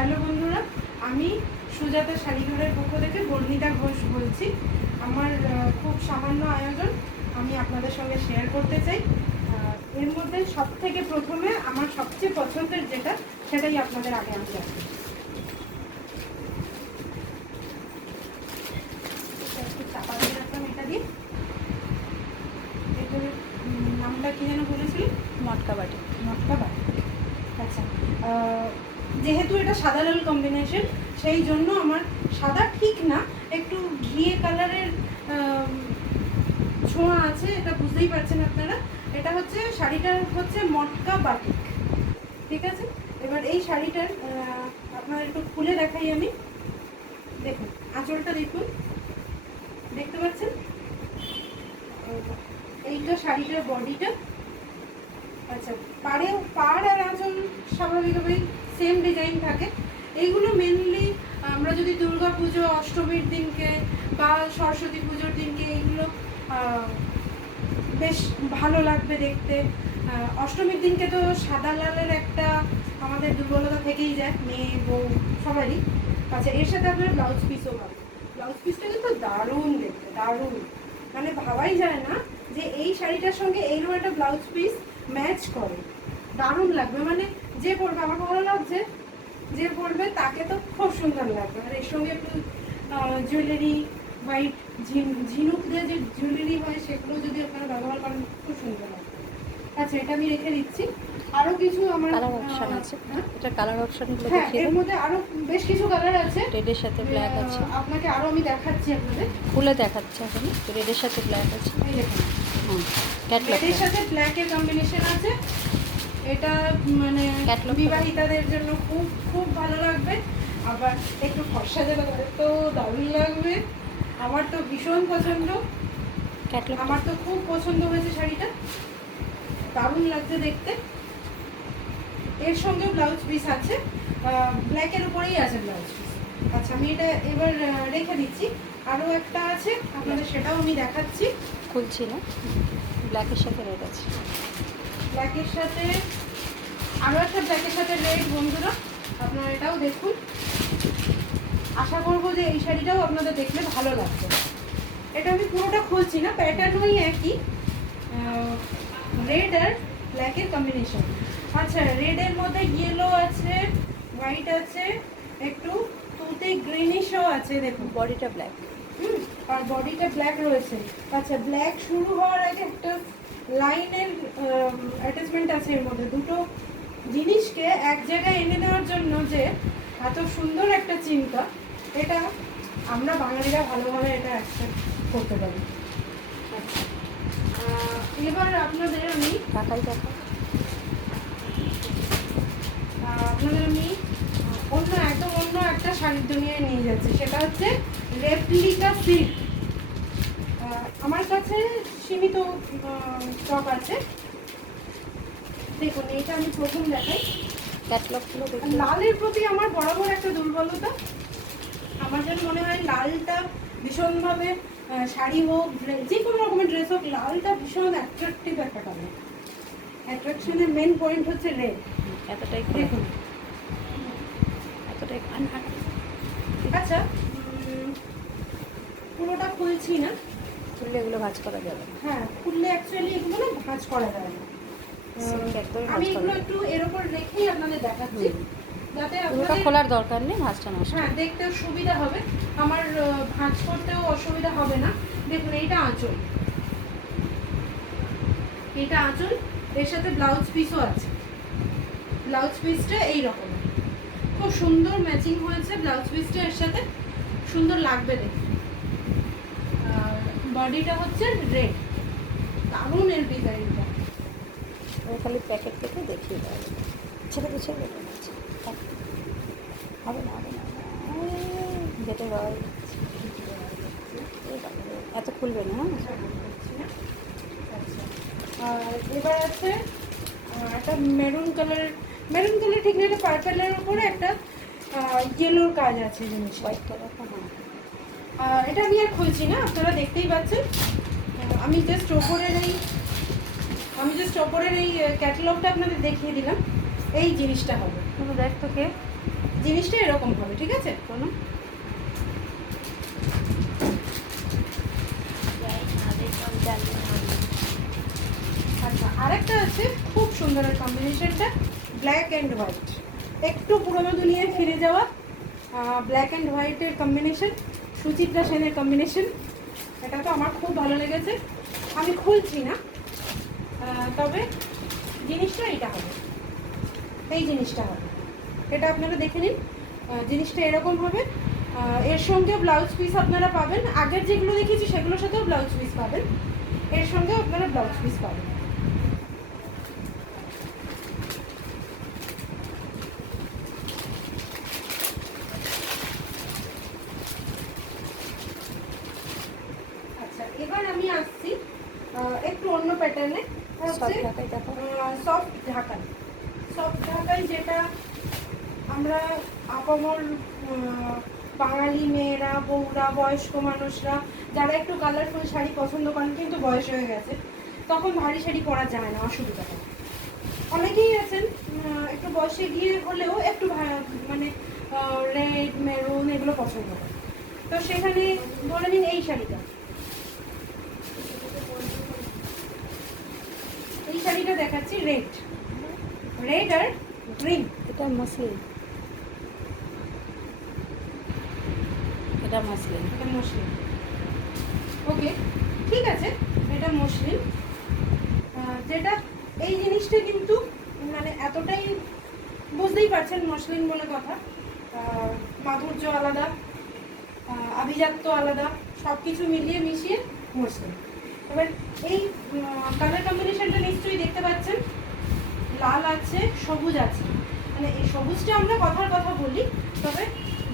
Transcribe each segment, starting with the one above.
Hello বন্ধুরা, আমি সুজাতা শাড়িঘরের পক্ষ থেকে বর্ণিতা ঘোষ বলছি। আমার খুব সামান্য আয়োজন আমি আপনাদের সঙ্গে শেয়ার করতে চাই। এর মধ্যে সবথেকে প্রথমে আমার সবচেয়ে পছন্দের যেটা, সেটাই আপনাদের আগে আমি জানাই। একটু চাপা দিয়ে রাখলাম এটা দিয়ে। এটার নামটা কি যেন বলেছিল? মটকা বাটি। মটকা বাটি। আচ্ছা, যেহেতু এটা সাদা লাল কম্বিনেশন, সেই জন্য আমার সাদা ঠিক না, একটু ঘিয়ে কালারের ছোঁয়া আছে, এটা বুঝতেই পারছেন আপনারা। এটা হচ্ছে শাড়িটার হচ্ছে মটকা বাটিক, ঠিক আছে। এবার এই শাড়িটার আপনার একটু খুলে দেখাই আমি। দেখুন আঁচলটা দেখুন, দেখতে পাচ্ছেন? এইটা শাড়িটার বডিটা। আচ্ছা, পাড় আর আঁচল স্বাভাবিকভাবেই সেম ডিজাইন থাকে। এইগুলো মেনলি আমরা যদি দুর্গা পুজো, অষ্টমীর দিনকে বা সরস্বতী পুজোর দিনকে এইগুলো বেশ ভালো লাগবে দেখতে। অষ্টমীর দিনকে তো সাদা লালের একটা আমাদের দুর্বলতা থেকেই যায়, মেয়ে বউ সবারই। আচ্ছা, এর সাথে আপনার ব্লাউজ পিসও পাবে। ব্লাউজ পিসটা কিন্তু দারুণ দেখতে, দারুণ, মানে ভাবাই যায় না যে এই শাড়িটার সঙ্গে এইরকম একটা ব্লাউজ পিস ম্যাচ করে। দারুণ লাগবে, মানে যে পরবে, আমার ভালো লাগছে, যে পরবে তাকে তো খুব সুন্দর লাগবে। আর এর সঙ্গে একটু জুয়েলারি, হোয়াইট ঝিনুক দিয়ে যে জুয়েলারি হয়, সেগুলো যদি আপনারা ব্যবহার করেন খুব সুন্দর লাগবে। আচ্ছা, এটা আমি রেখে দিচ্ছি। আরো কিছু আমার কালার অপশন আছে, এটা কালার অপশনগুলো হ্যাঁ, দেখিয়ে এর দিন। মধ্যে আরো বেশ কিছু কালার আছে। রেডের সাথে ব্ল্যাক আছে, আপনাকে আরো আমি দেখাচ্ছি আপনাদের। খুলে দেখাচ্ছে এখন। রেডের সাথে ব্ল্যাক আছে। এই দেখুন, ক্যাটলগ। রেডের সাথে ব্ল্যাকের কম্বিনেশন আছে। এটা মানে Catalog বিবাহিতাদের জন্য খুব খুব ভালো লাগবে। আবার একটু ফর্সা যাবে তো দারুণ লাগবে। আমার তো ভীষণ পছন্দ, ক্যাটলগ। আমার তো খুব পছন্দ হয়েছে শাড়িটা, দারুণ লাগছে দেখতে। এর সঙ্গে ব্লাউজ পিস আছে, ব্ল্যাকের উপরেই আছে ব্লাউজ পিস। আচ্ছা, আমি এটা এবার রেখে দিচ্ছি। আরও একটা আছে আপনাদের, সেটাও আমি দেখাচ্ছি। খুলছি না, ব্ল্যাকের সাথে রেড আছে। ব্ল্যাকের সাথে আরও একটা, ব্ল্যাকের সাথে রেড। বন্ধুরা আপনারা এটাও দেখুন, আশা করবো যে এই শাড়িটাও আপনাদের দেখলে ভালো লাগবে। এটা আমি পুরোটা খুলছি না, প্যাটার্নই একই, রেড আর ব্ল্যাকের কম্বিনেশন। আচ্ছা, রেডের মধ্যে ইয়েলো আছে, হোয়াইট আছে, একটু তুতে গ্রিনিশও আছে। দেখুন বডিটা ব্ল্যাক। আর বডিটা ব্ল্যাক রয়েছে। আচ্ছা, ব্ল্যাক শুরু হওয়ার আগে একটা লাইনের অ্যাটাচমেন্ট আছে এর মধ্যে। দুটো জিনিসকে এক জায়গায় এনে দেওয়ার জন্য যে এত সুন্দর একটা চিন্তা, এটা আমরা বাঙালিরা ভালোভাবে এটা অ্যাকসেপ্ট করতে পারি। আচ্ছা, এবার আপনাদের আমি একদম অন্য একটা শাড়ির দুনিয়ায় নিয়ে যাচ্ছি। সেটা হচ্ছে রেপ্লিকা সিল্ক। আমার কাছে সীমিত স্টক আছে। দেখুন, এইটা আমি প্রথম দেখাই। ক্যাটলগগুলো দেখি। লালের প্রতি আমার বরাবর একটা দুর্বলতা। আমার যেন মনে হয় লালটা ভীষণভাবে, শাড়ি হোক, যে কোনো রকমের ড্রেস হোক, লালটা ভীষণ অ্যাট্রাকটিভ একটা কালার। অ্যাট্রাকশনের মেন পয়েন্ট হচ্ছে রেড। এতটাই দেখুন, এতটাই। আচ্ছা, পুরোটা খুলছি না। খুললে এগুলো ভাঁজ করা যাবে। হ্যাঁ, খুললে অ্যাকচুয়ালি এগুলো না ভাঁজ করা যায় না। আমি এগুলো একটু এর উপর রেখেই আপনাদের দেখাচ্ছি, যাতে পুরোটা আপনাদের খোলার দরকার নেই, ভাঁজটা নষ্ট। হ্যাঁ, দেখতেও সুবিধা হবে, আমার ভাঁজ করতেও অসুবিধা হবে না। দেখুন, এইটা আঁচল, এটা আঁচল, এর সাথে ব্লাউজ পিসও আছে। ব্লাউজ পিসটা এইরকম খুব সুন্দর ম্যাচিং হয়েছে। ব্লাউজ পিসটা এর সাথে সুন্দর লাগবে দেখতে। আর বডিটা হচ্ছে রেড, দারুণ এর ডিজাইনটা। খালি প্যাকেট থেকে দেখিয়ে দেওয়া যাবে। ছেড়ে ছেড়ে হবে না, হবে না, যেটা রয় এত খুলবে না। আচ্ছা, আর এবার আছে একটা মেরুন কালার ঠিক না, এটা পার্পেলের উপরে একটা ইয়েলোর কাজ আছে জিনিস। White colour. এটা আমি আর খুলছি না, আপনারা দেখতেই পাচ্ছেন। আমি জাস্ট ওপরের এই ক্যাটালগটা আপনাদের দেখিয়ে দিলাম। এই জিনিসটা হবে, কোনো দেখ তোকে জিনিসটা এরকম হবে, ঠিক আছে? কোনো আচ্ছা, আরেকটা আছে খুব সুন্দরের কম্বিনেশনটা, ব্ল্যাক অ্যান্ড হোয়াইট, একটু পুরোনো দুনিয়ায় ফিরে যাওয়া ব্ল্যাক অ্যান্ড হোয়াইটের কম্বিনেশন, সুচিত্রা সেনের কম্বিনেশন। এটা তো আমার খুব ভালো লেগেছে। আমি খুলছি না, তবে জিনিসটা এইটা হবে, এই জিনিসটা হবে, এটা আপনারা দেখে নিন। জিনিসটা এরকম হবে। এর সঙ্গে ব্লাউজ পিস আপনারা পাবেন, আগের যেগুলো দেখিয়েছি সেগুলোর সাথেও ব্লাউজ পিস পাবেন, এর সঙ্গে আপনারা ব্লাউজ পিস পাবেন। আচ্ছা, এবার আমি আসছি একটু অন্য প্যাটার্নে, সব ঢাকাই দেখো। সফট ঢাকাই। সফট ঢাকাই যেটা আমরা আপামর বাঙালি মেয়েরা, বউরা, বয়স্ক মানুষরা যারা একটু কালারফুল শাড়ি পছন্দ করেন কিন্তু বয়স হয়ে গেছে, তখন ভারী শাড়ি পরা যায় না, অসুবিধা হয়। অনেকেই আছেন একটু বয়সে গিয়ে হলেও একটু মানে রেড মেরুন এগুলো পছন্দ করে, তো সেখানে ধরে নিন এই শাড়িটা, এই শাড়িটা দেখাচ্ছি, রেড আর গ্রিন। এটা মসলিন, এটা মসলিন। এটা মসলিন, ওকে ঠিক আছে, এটা মসলিন। যেটা এই জিনিসটা কিন্তু মানে এতটাই, বুঝতেই পারছেন মসলিন বলে কথা, মাধুর্য আলাদা, আভিজাত্য আলাদা, সব কিছু মিলিয়ে মিশিয়ে মসলিন। এবার এই কালার কম্বিনেশনটা নিশ্চয়ই দেখতে পাচ্ছেন, লাল আছে, সবুজ আছে, মানে এই সবুজটা আমরা কথার কথা বলি, তবে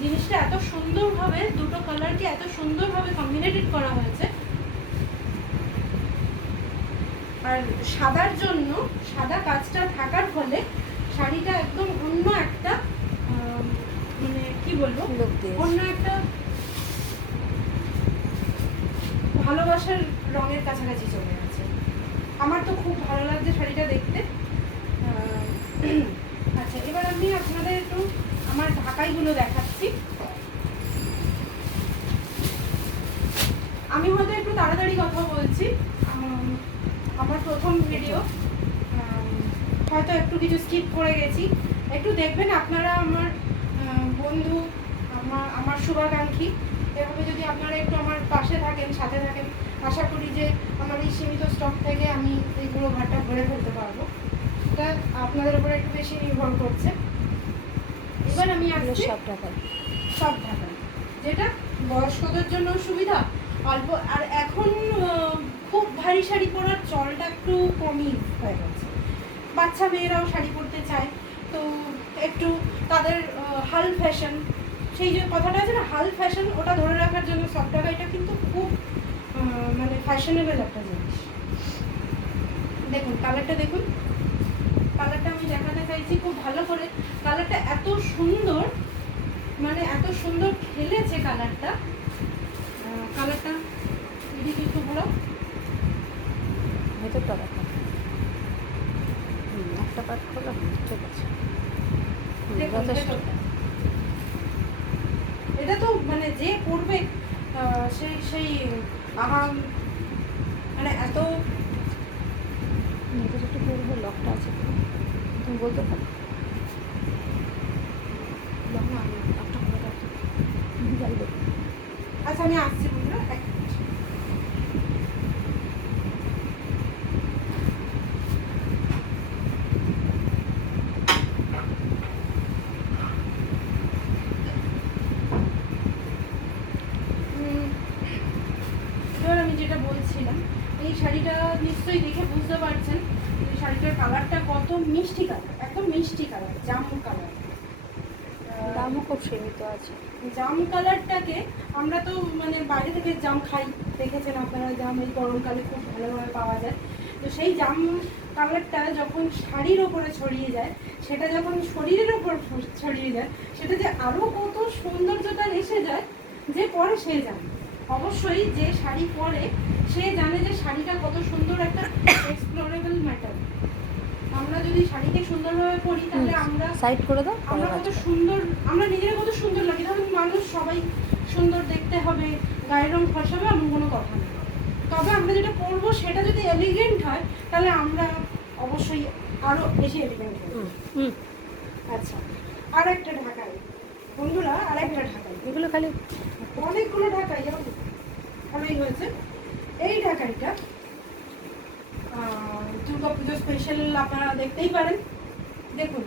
জিনিসটা এত সুন্দরভাবে দুটো কালারকে এত সুন্দরভাবে কম্বিনেটেড করা হয়েছে। আর সাদার জন্য, সাদা কাজটা থাকার ফলে শাড়িটা একদম অন্য একটা মানে কি বলবো, লোক দিয়ে অন্য একটা ভালোবাসার রঙের কাছাকাছি চলে গেছে। আমার তো খুব ভালো লাগছে শাড়িটা দেখতে। আচ্ছা, এবার আমি আপনাদের একটু আমার ঢাকাইগুলো দেখাচ্ছি। আমি হয়তো একটু তাড়াতাড়ি কথা বলছি, আমার প্রথম ভিডিও, হয়তো একটু কিছু স্কিপ করে গেছি, একটু দেখবেন আপনারা, আমার বন্ধু, আমার শুভাকাঙ্ক্ষী, এভাবে যদি আপনারা একটু আমার পাশে থাকেন, সাথে থাকেন, আশা করি যে আমার এই সীমিত স্টক থেকে আমি এইগুলো ঘাটটা ভরে ফেলতে পারবো। এটা আপনাদের উপরে একটু বেশি নির্ভর করছে। এবার আমি আসছি সব ঢাকাই, সব ঢাকাই, যেটা বয়স্কদের জন্য সুবিধা অল্প, আর এখন খুব ভারী শাড়ি পরার চলটা একটু কমই হয়ে গেছে, বাচ্চা মেয়েরাও শাড়ি পরতে চায়, তো একটু তাদের হাল ফ্যাশন, সেই যে কথাটা আছে না, হাল ফ্যাশন, ওটা ধরে রাখার জন্য সব ঢাকাইটা কিন্তু খুব মানে ফ্যাশনেবল একটা জিনিস। দেখুন কালারটা, দেখুন কালারটা আমি দেখাতে চাইছি খুব ভালো করে। কালারটা এত সুন্দর, মানে এত সুন্দর খেলেছে কালারটা। কালারটা এদিকে একটু ঘোরাও, ভেতরটা দেখো। একটা পার্ট খোলা, ঠিক আছে। দেখুন যথেষ্ট। ভেতরটা। এটা তো মানে যে পড়বে সেই সেই আহাম, মানে এত ভেতরে একটু পড়বে, লকটা আছে তো? তুমি বলতে পারো। লক না, লকটা খোলা রাখো। যাই দেখো। আচ্ছা, আমি আসছি বন্ধুরা, এক মিনিট। এবার আমি যেটা বলছিলাম, এই শাড়িটা নিশ্চয়ই দেখে বুঝতে পারছেন এই শাড়িটার কালারটা কত মিষ্টি কালার, একদম মিষ্টি কালার, জামু কালার। দামও খুব সীমিত আছে। জাম কালারটাকে আমরা তো মানে বাইরে থেকে জাম খাই, দেখেছেন আপনারা, জাম এই গরমকালে খুব ভালোভাবে পাওয়া যায়, তো সেই জাম কালারটা যখন শাড়ির ওপরে ছড়িয়ে যায়, সেটা যখন শরীরের ওপর ছড়িয়ে যায়, সেটা যে আরও কত সৌন্দর্যতা এসে যায়, যে পরে সে জানে, অবশ্যই যে শাড়ি পরে সে জানে যে শাড়িটা কত সুন্দর একটা এক্সপ্লোরেবল ম্যাটার। আমরা যদি শাড়িকে সুন্দরভাবে পরি তাহলে আমরা সাইড করে দাও পরে আমরা কাজ কত করো। সুন্দর, আমরা নিজেরা কত সুন্দর লাগি। ধরুন মানুষ সবাই সুন্দর দেখতে হবে, গায়ের রং ফসাবে, এমন কোনো কথা নেই। তবে আমরা যেটা পরবো সেটা যদি এলিগেন্ট হয় তাহলে আমরা অবশ্যই আরও বেশি এলিগেন্ট হবো। হুম আচ্ছা, আর একটা ঢাকাই বন্ধুরা, আর একটা ঢাকাই, এগুলো খালি অনেকগুলো ঢাকাই অনেক হয়েছে। এই ঢাকাইটা দুর্গা পুজো স্পেশাল আপনারা দেখতেই পারেন। দেখুন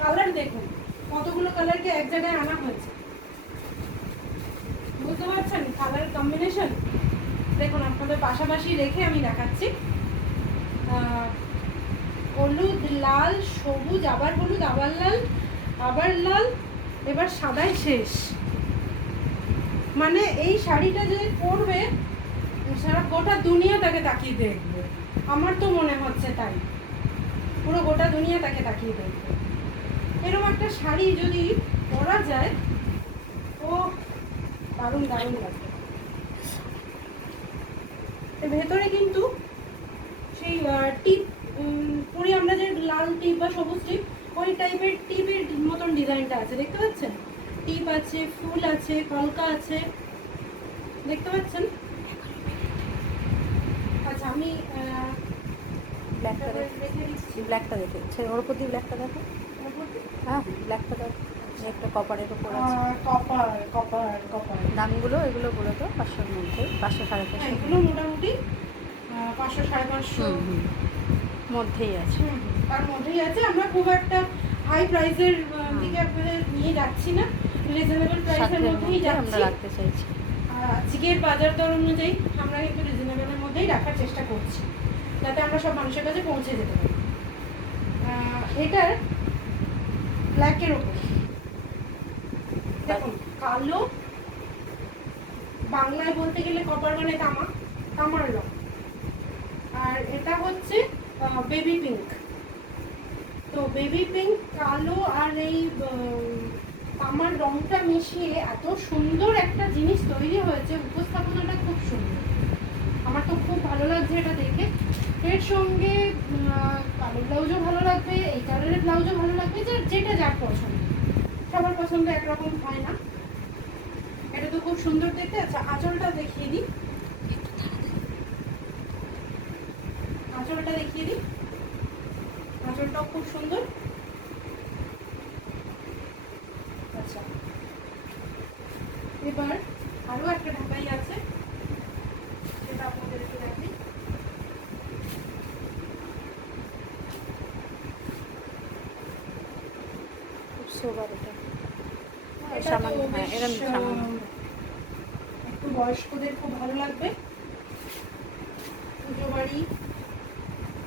কালার, দেখুন কতগুলো কালারকে এক জায়গায় আনা হয়েছে, বুঝতে পারছেন কালার কম্বিনেশন। দেখুন আপনাদের পাশাপাশি রেখে আমি দেখাচ্ছি। হলুদ, লাল, সবুজ, আবার হলুদ, আবার লাল, আবার লাল, এবার সাদাই শেষ। মানে এই শাড়িটা যে পরবে সারা গোটা দুনিয়া তাকে তাকিয়ে দেখবে, আমার তো মনে হচ্ছে তাই, পুরো গোটা দুনিয়া তাকে তাকিয়ে দেখবে। এরকম একটা শাড়ি যদি পরা যায় ও দারুণ দারুণ লাগবে। এর ভেতরে কিন্তু সেই টিপ পরি আমরা যে লাল টিপ বা সবুজ টিপ, ওই টাইপের টিপের মতন ডিজাইনটা আছে, দেখতে পাচ্ছেন? টিপ আছে, ফুল আছে, কলকা আছে, দেখতে পাচ্ছেন? আচ্ছা আমি ব্ল্যাকটা রেখে দিচ্ছি। ব্ল্যাকটা দেখে ওর উপর দিয়ে ব্ল্যাকটা দেখো। হ্যাঁ ব্ল্যাকটা দেখো, একটা কপারের উপর আছে। কপার কপার কপার, দামগুলো এগুলো বলে তো 500-র মধ্যে, 500-550 এগুলো মোটামুটি 500-550 মধ্যেই আছে। তার মধ্যেই আছে। আমরা খুব একটা হাই প্রাইসের দিকে আপনাদের নিয়ে যাচ্ছি না, রিজনেবল প্রাইসের সাধ্যের মধ্যেই মধ্যে আমরা যাচ্ছি। রাখতে চাইছি। আর আজকের বাজার দর অনুযায়ী আমরা কিন্তু রিজনেবলের মধ্যেই রাখার চেষ্টা করছি, যাতে আমরা সব মানুষের কাছে পৌঁছে যেতে পারি। এটার ব্ল্যাকের ওপর দেখুন কালো, বাংলায় বলতে গেলে কপার মানে তামা, তামার রং। আর এটা হচ্ছে বেবি পিঙ্ক। তো বেবি পিঙ্ক, কালো আর এই তামার রংটা মিশিয়ে এত সুন্দর একটা জিনিস তৈরি হয়েছে, উপস্থাপনাটা খুব সুন্দর। আমার তো খুব ভালো লাগছে এটা দেখে। এর সঙ্গে কালো ব্লাউজও ভালো লাগবে, এই কালারের ব্লাউজও ভালো লাগবে, যেটা যার পছন্দ, সবার পছন্দ একরকম হয় না। এটা তো খুব সুন্দর দেখতে। আচ্ছা আঁচলটা দেখিয়ে দিই, আঁচলটা দেখিয়ে দিই, আঁচলটাও খুব সুন্দর। আচ্ছা এবার আরো একটা ঢাকাই আছে, সেটা আপনাদেরকে দেখাই। খুব সোবার এটা। এটা সামান্য, তো হ্যাঁ বেশ, এরকম সামান্য। একটু বয়স্কদের খুব ভালো লাগবে। পুজো বাড়ি